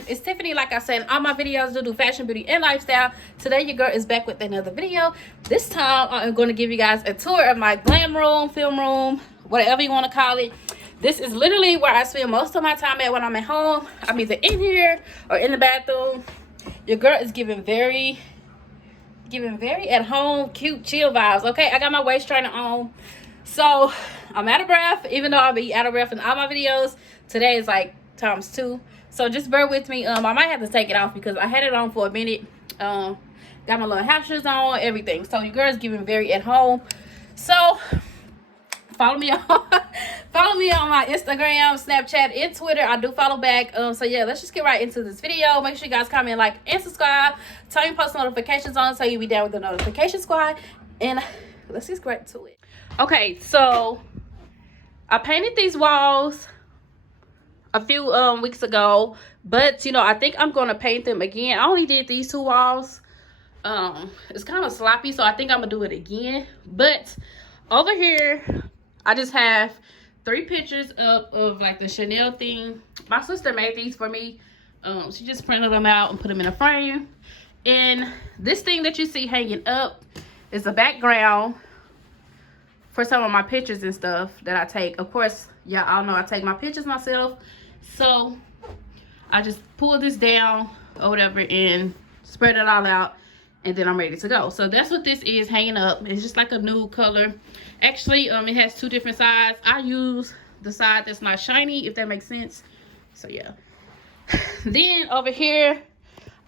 time. It's Tiffany. Like I said in all my videos, do fashion, beauty, and lifestyle. Today your girl is back with another video. This time I'm going to give you guys a tour of my glam room, film room, whatever you want to call it. This is literally where I spend most of my time at when I'm at home. I'm either in here or in the bathroom. Your girl is giving very at home, cute, chill vibes. Okay, I got my waist trainer on, so I'm out of breath. Even though I'll be out of breath in all my videos, today is like ×2. So just bear with me. I might have to take it off because I had it on for a minute. Got my little house shoes on, everything. So your girl's giving very at home. So follow me on follow me on my Instagram, Snapchat, and Twitter. I do follow back. So yeah, let's just get right into this video. Make sure you guys comment, like, and subscribe. Turn your post notifications on so you'll be down with the notification squad. And let's just get right to it. Okay, so I painted these walls a few weeks ago, but you know, I think I'm gonna paint them again. I only did these 2 walls. It's kind of sloppy, so I think I'm gonna do it again. But over here I just have 3 pictures up of like the Chanel thing. My sister made these for me. She just printed them out and put them in a frame. And this thing that you see hanging up is the background for some of my pictures and stuff that I take. Of course, y'all all know I take my pictures myself. So I just pull this down or whatever and spread it all out, and then I'm ready to go. So that's what this is hanging up. It's just like a nude color. Actually, it has 2 different sides. I use the side that's not shiny, if that makes sense. So yeah. Then over here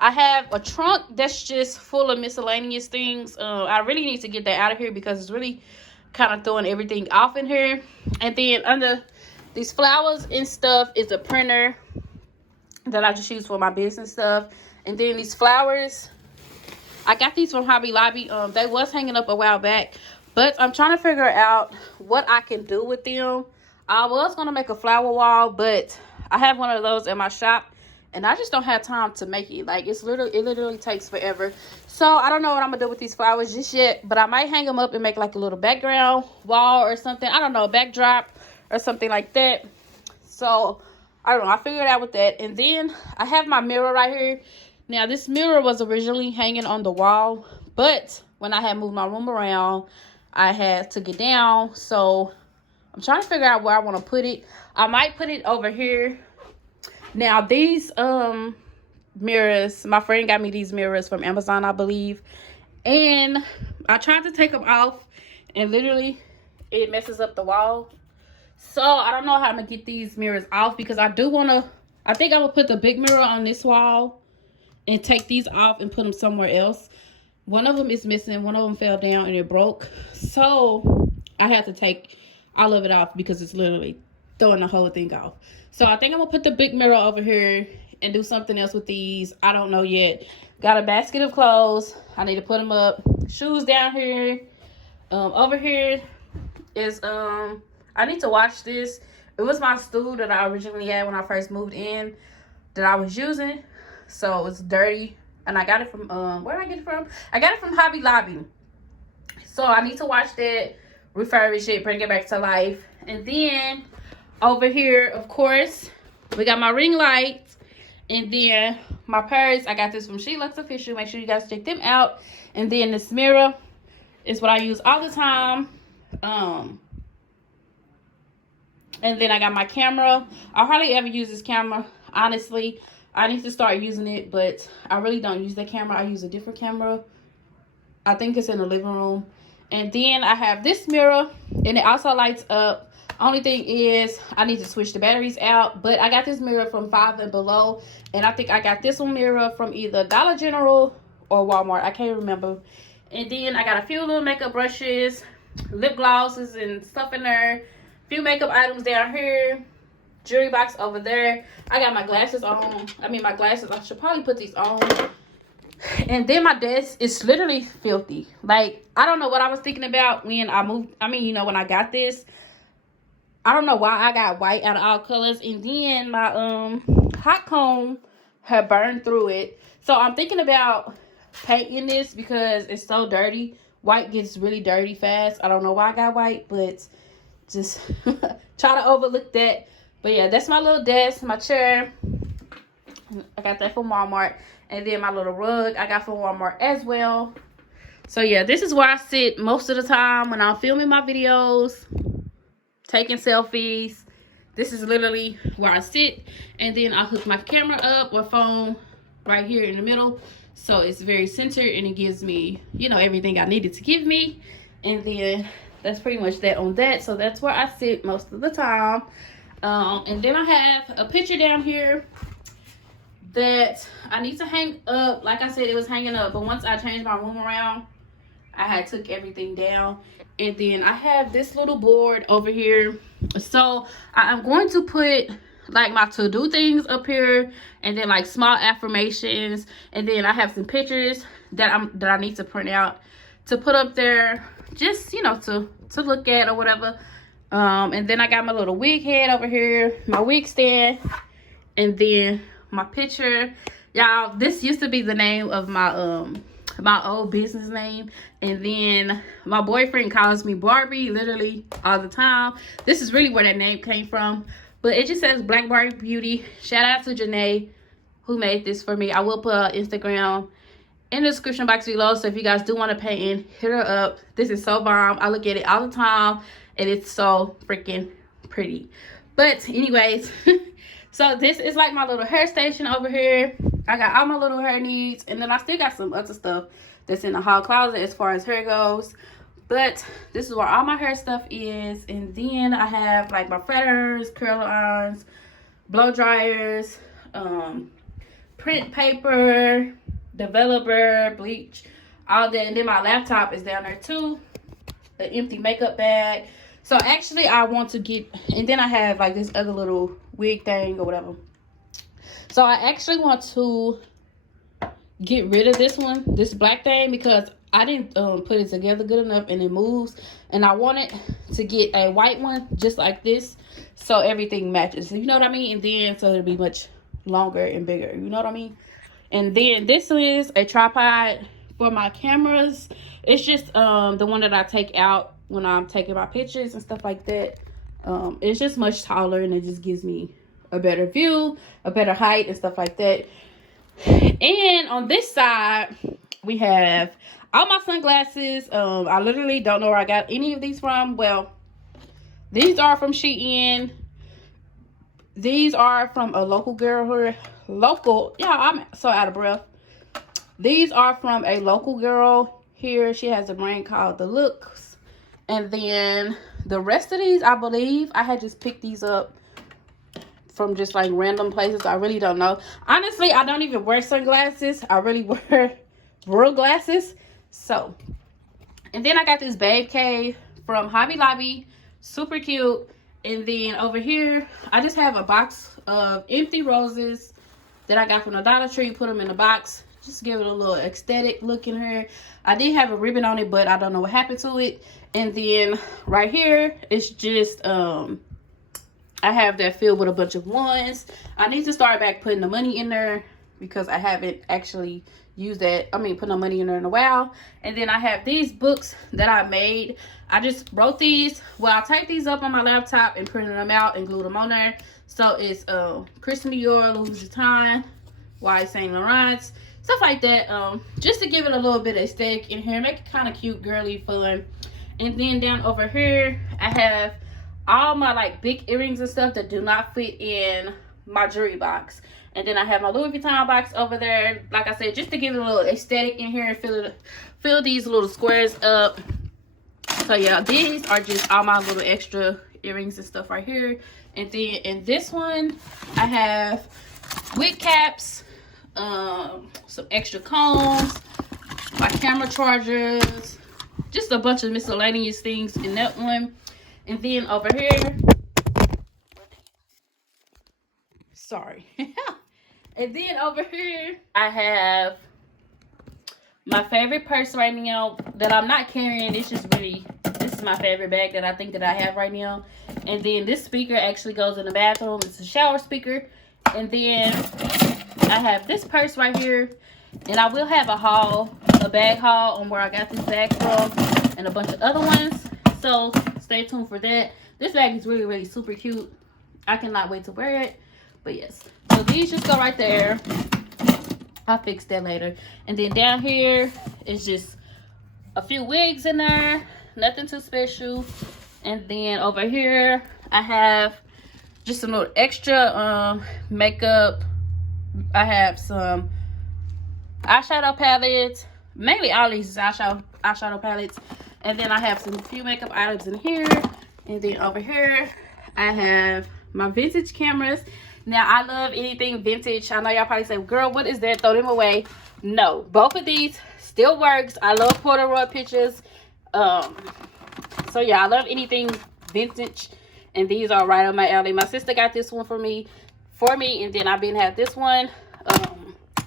I have a trunk that's just full of miscellaneous things. I really need to get that out of here because it's really kind of throwing everything off in here. And then under these flowers and stuff is a printer that I just use for my business stuff. And then these flowers, I got these from Hobby Lobby. They was hanging up a while back, but I'm trying to figure out what I can do with them. I was gonna make a flower wall, but I have one of those in my shop and I just don't have time to make it. Like, it literally takes forever. So I don't know what I'm gonna do with these flowers just yet, but I might hang them up and make like a little background wall or something. I don't know, a backdrop or something like that. So I don't know, I figured out with that. And then I have my mirror right here. Now this mirror was originally hanging on the wall, but when I had moved my room around, I had took it down. So I'm trying to figure out where I want to put it. I might put it over here. Now these mirrors, my friend got me these mirrors from Amazon, I believe, and I tried to take them off and literally it messes up the wall. So I don't know how I'm gonna get these mirrors off because I think I'm gonna put the big mirror on this wall and take these off and put them somewhere else. One of them is missing, one of them fell down and it broke, so I have to take all of it off because it's literally throwing the whole thing off. So I think I'm gonna put the big mirror over here and do something else with these. I don't know yet. Got a basket of clothes, I need to put them up. Shoes down here. Over here is I need to wash this. It was my stool that I originally had when I first moved in that I was using. So it's dirty. And I got it from, where did I get it from? I got it from Hobby Lobby. So I need to wash that, refurbish it, bring it back to life. And then over here, of course, we got my ring lights. And then my purse. I got this from She Looks Official. Make sure you guys check them out. And then this mirror is what I use all the time. And then I got my camera. I hardly ever use this camera, honestly. I need to start using it, but I really don't use that camera. I use a different camera. I think it's in the living room. And then I have this mirror, and it also lights up. Only thing is, I need to switch the batteries out. But I got this mirror from 5 and Below, and I think I got this one mirror from either Dollar General or Walmart. I can't remember. And then I got a few little makeup brushes, lip glosses, and stuff in there. Few makeup items down here, jewelry box over there. I got my glasses on. I should probably put these on. And then my desk is literally filthy. Like, I don't know what I was thinking about when I moved. You know, when I got this, I don't know why I got white out of all colors. And then my hot comb had burned through it. So I'm thinking about painting this because it's so dirty. White gets really dirty fast. I don't know why I got white, but just try to overlook that. But yeah, that's my little desk, my chair, I got that from Walmart. And then my little rug I got from Walmart as well. So yeah, this is where I sit most of the time when I'm filming my videos, taking selfies. This is literally where I sit. And then I hook my camera up or phone right here in the middle. So it's very centered and it gives me, you know, everything I needed to give me. And then that's pretty much that on that. So that's where I sit most of the time. And then I have a picture down here that I need to hang up. Like I said, it was hanging up, but once I changed my room around, I had took everything down. And then I have this little board over here. So I'm going to put like my to-do things up here, and then like small affirmations, and then I have some pictures that I need to print out to put up there, just, you know, to look at or whatever. And then I got my little wig head over here, my wig stand, and then my picture. Y'all, this used to be the name of my my old business name, and then my boyfriend calls me Barbie literally all the time. This is really where that name came from, but it just says Black Barbie Beauty. Shout out to Janae who made this for me. I will put her Instagram in the description box below, so if you guys do want to pay in, hit her up. This is so bomb. I look at it all the time and it's so freaking pretty. But anyways, so this is like my little hair station over here. I got all my little hair needs, and then I still got some other stuff that's in the hall closet as far as hair goes. But this is where all my hair stuff is. And then I have like my flatters, curler irons, blow dryers, print paper, developer, bleach, all that. And then my laptop is down there too, an empty makeup bag. So actually I want to get, and then I have like this other little wig thing or whatever. So I actually want to get rid of this one, this black thing, because I didn't put it together good enough and it moves. And I wanted to get a white one just like this, so everything matches, you know what I mean? And then so it'll be much longer and bigger, you know what I mean? And then this is a tripod for my cameras. It's just the one that I take out when I'm taking my pictures and stuff like that. It's just much taller, and it just gives me a better view, a better height and stuff like that. And on this side we have all my sunglasses. I literally don't know where I got any of these from. Well, these are from Shein. These are from a local girl here. Yeah, I'm so out of breath. These are from a local girl here. She has a brand called The Looks. And then the rest of these, I believe I had just picked these up from just like random places. I really don't know. Honestly, I don't even wear sunglasses. I really wear real glasses. So, and then I got this babe cave from Hobby Lobby, super cute. And then over here I just have a box of empty roses that I got from the Dollar Tree. Put them in a box, just give it a little aesthetic look in here. I did have a ribbon on it, but I don't know what happened to it. And then right here it's just I have that filled with a bunch of ones. I need to start back putting the money in there because I haven't actually used that. I mean, put no money in there in a while. And then I have these books that I made. I just wrote these. Well, I typed these up on my laptop and printed them out and glued them on there. So it's Christian Dior, Louis Vuitton, Yves Saint Laurent, stuff like that. Just to give it a little bit of aesthetic in here, make it kind of cute, girly, fun. And then down over here I have all my like big earrings and stuff that do not fit in my jewelry box. And then I have my Louis Vuitton box over there, like I said, just to give it a little aesthetic in here and fill these little squares up. So yeah, these are just all my little extra earrings and stuff right here. And then in this one I have wig caps, some extra combs, my camera chargers, just a bunch of miscellaneous things in that one. And then over here, sorry. And then over here I have my favorite purse right now that I'm not carrying. It's just really, this is my favorite bag that I think that I have right now. And then this speaker actually goes in the bathroom. It's a shower speaker. And then I have this purse right here, and I will have a bag haul on where I got this bag from and a bunch of other ones, so stay tuned for that. This bag is really, really super cute. I cannot wait to wear it. But yes, so So these just go right there. I'll fix that later. And then down here is just a few wigs in there, nothing too special. And then over here I have just some little extra makeup. I have some eyeshadow palettes, mainly all these eyeshadow palettes. And then I have some few makeup items in here. And then over here I have my vintage cameras. Now I love anything vintage. I know y'all probably say, girl, what is that? Throw them away. No, both of these still works. I love Polaroid pictures. So yeah, I love anything vintage, and these are right on my alley. My sister got this one for me, and then I've been had this one.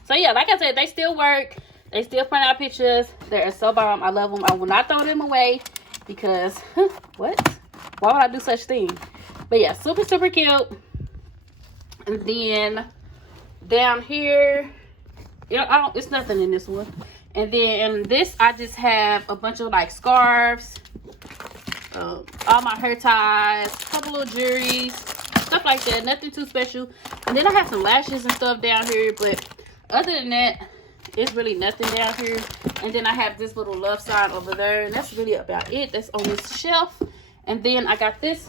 So yeah, like I said, they still work. They still print out pictures. They're so bomb. I love them. I will not throw them away because what? Why would I do such thing? But yeah, super cute. And then down here, it's nothing in this one. And then in this, I just have a bunch of like scarves, all my hair ties, a couple of jewelries, stuff like that. Nothing too special. And then I have some lashes and stuff down here, but other than that, it's really nothing down here. And then I have this little love sign over there, and that's really about it. That's on this shelf. And then I got this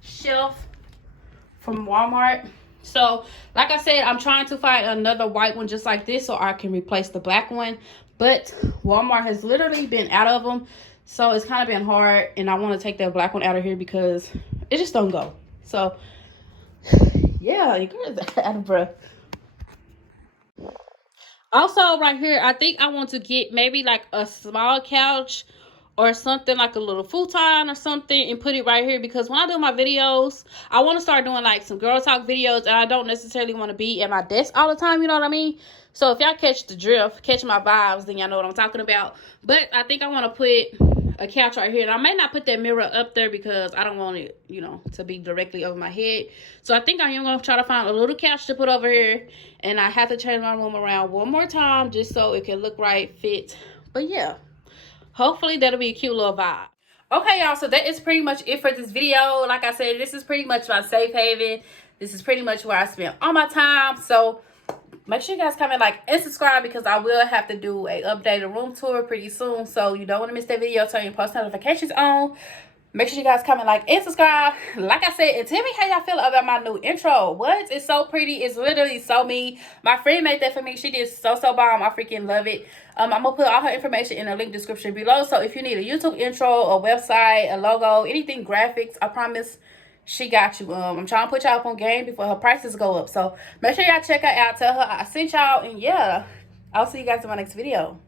shelf from Walmart. So like I said, I'm trying to find another white one just like this so I can replace the black one, but Walmart has literally been out of them, so it's kind of been hard, and I want to take that black one out of here because it just don't go. So yeah, your girl is out of breath. Also right here, I think I want to get maybe like a small couch or something, like a little futon or something, and put it right here, because when I do my videos, I want to start doing like some girl talk videos, and I don't necessarily want to be at my desk all the time, you know what I mean? So if y'all catch the drift, catch my vibes, then y'all know what I'm talking about. But I think I want to put a couch right here, and I may not put that mirror up there because I don't want it, to be directly over my head. So I think I am going to try to find a little couch to put over here, and I have to change my room around one more time just so it can look right, fit. But yeah, hopefully that'll be a cute little vibe. Okay, y'all, so that is pretty much it for this video. Like I said, this is pretty much my safe haven. This is pretty much where I spend all my time. So make sure you guys comment, like, and subscribe, because I will have to do a updated room tour pretty soon. So you don't want to miss that video. Turn your post notifications on. Make sure you guys comment, like, and subscribe. Like I said, and tell me how y'all feel about my new intro. What? It's so pretty. It's literally so me. My friend made that for me. She did so bomb. I freaking love it. I'm going to put all her information in the link description below. So if you need a YouTube intro, a website, a logo, anything graphics, I promise she got you. I'm trying to put y'all up on game before her prices go up. So make sure y'all check her out. Tell her I sent y'all. And yeah, I'll see you guys in my next video.